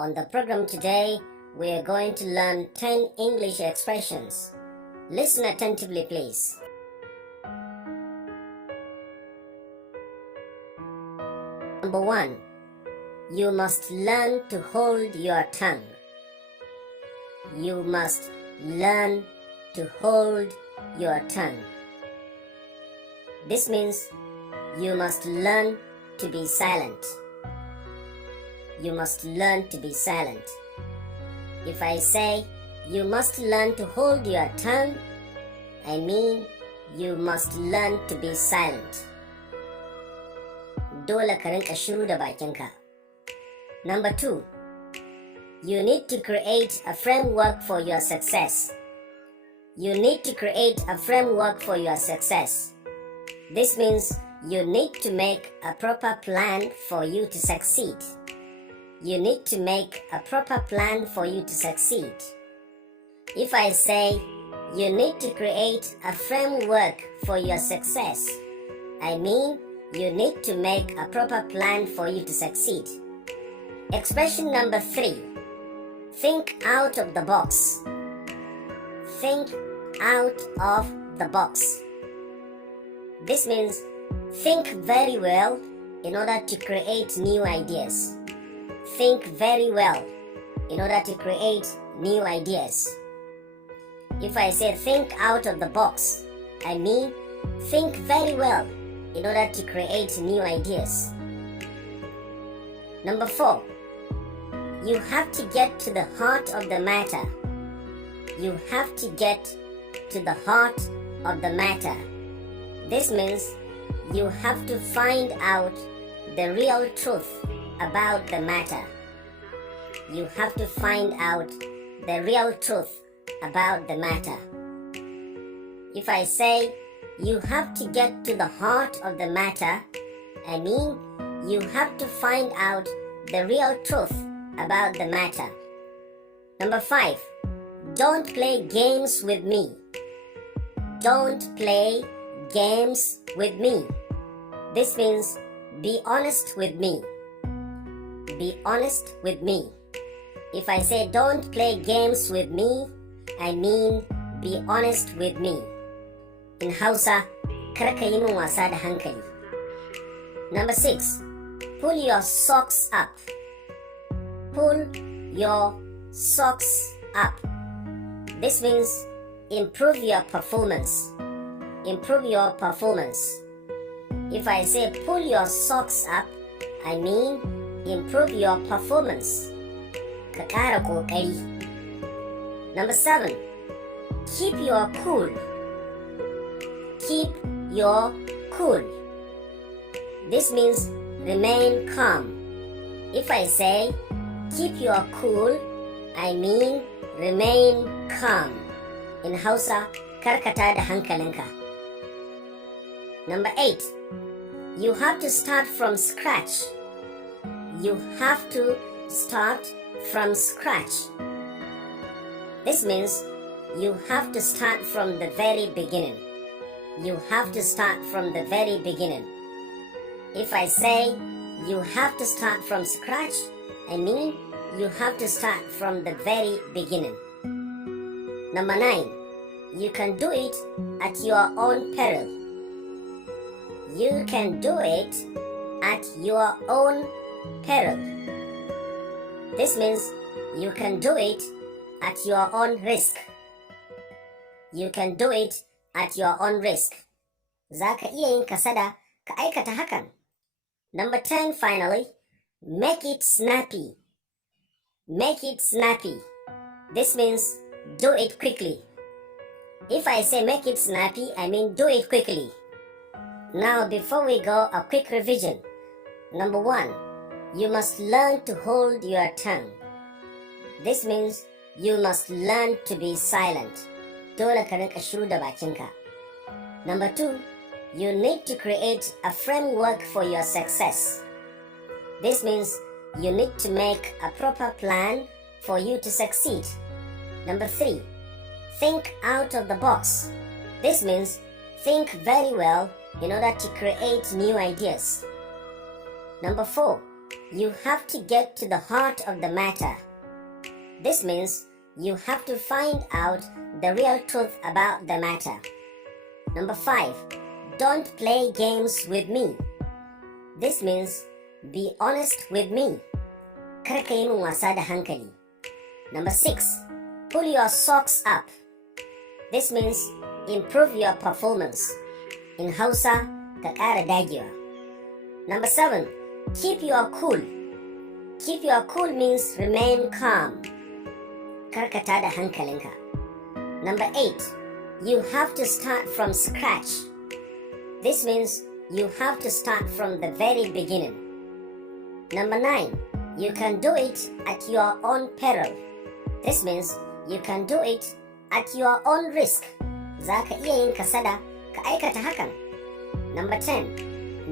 On the program today, we are going to learn 10 English expressions. Listen attentively, please. Number 1. You must learn to hold your tongue. You must learn to hold your tongue. This means you must learn to be silent. You must learn to be silent. If I say you must learn to hold your tongue, I mean you must learn to be silent. Dole ka rinka shiru da bakinka. Number 2. You need to create a framework for your success. You need to create a framework for your success. This means you need to make a proper plan for you to succeed. You need to make a proper plan for you to succeed. If I say you need to create a framework for your success, I mean you need to make a proper plan for you to succeed. Expression number 3. Think out of the box. Think out of the box. This means think very well in order to create new ideas. Think very well in order to create new ideas. If I say think out of the box, I mean think very well in order to create new ideas. Number 4. You have to get to the heart of the matter. You have to get to the heart of the matter. This means you have to find out the real truth about the matter. You have to find out the real truth about the matter. If I say you have to get to the heart of the matter, I mean you have to find out the real truth about the matter. Number 5. Don't play games with me. Don't play games with me. This means be honest with me. Be honest with me. If I say don't play games with me, I mean be honest with me. In Hausa, kar ka yi min wasa da hankali. Number 6. Pull your socks up. Pull your socks up. This means improve your performance. Improve your performance. If I say pull your socks up, I mean improve your performance. Ka ƙara ƙoƙari. Number 7. Keep your cool. Keep your cool. This means remain calm. If I say keep your cool, I mean remain calm. In Hausa, karkata da hankalinka. Number 8. You have to start from scratch. You have to start from scratch. This means you have to start from the very beginning. You have to start from the very beginning. If I say you have to start from scratch, I mean you have to start from the very beginning. Number 9. You can do it at your own peril. You can do it at your own peril. This means you can do it at your own risk. You can do it at your own risk. Za ka iya yin kasada ka aikata hakan. Number 10 finally, make it snappy. Make it snappy. This means do it quickly. If I say make it snappy, I mean do it quickly. Now before we go, a quick revision. Number 1. You must learn to hold your tongue. This means you must learn to be silent. Dole ka rinka shiru da bakinka. Number 2. You need to create a framework for your success. This means you need to make a proper plan for you to succeed. Number 3. Think out of the box. This means think very well in order to create new ideas. Number 4. you have to get to the heart of the matter. This means you have to find out the real truth about the matter. Number 5, don't play games with me. This means be honest with me. Kar ka yi min wasa da hankali. Number 6, pull your socks up. This means improve your performance. In Hausa, ka ƙara dagewa. Number 7, keep your cool. Keep your cool means remain calm. Kar ka tada hankalinka. Number 8, you have to start from scratch. This means you have to start from the very beginning. Number 9, you can do it at your own peril. This means you can do it at your own risk. Za ka iya yin kasada ka aikata hakan. Number 10,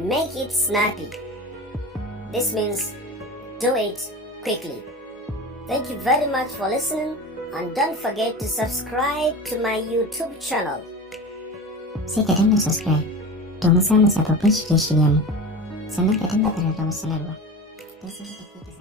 make it snappy. This means do it quickly. Thank you very much for listening, and don't forget to subscribe to my YouTube channel. Sai ka danna subscribe domin samun sababbin shirye-shiryenmu, sannan ka danna ƙararrawar sanarwa don sanar da kai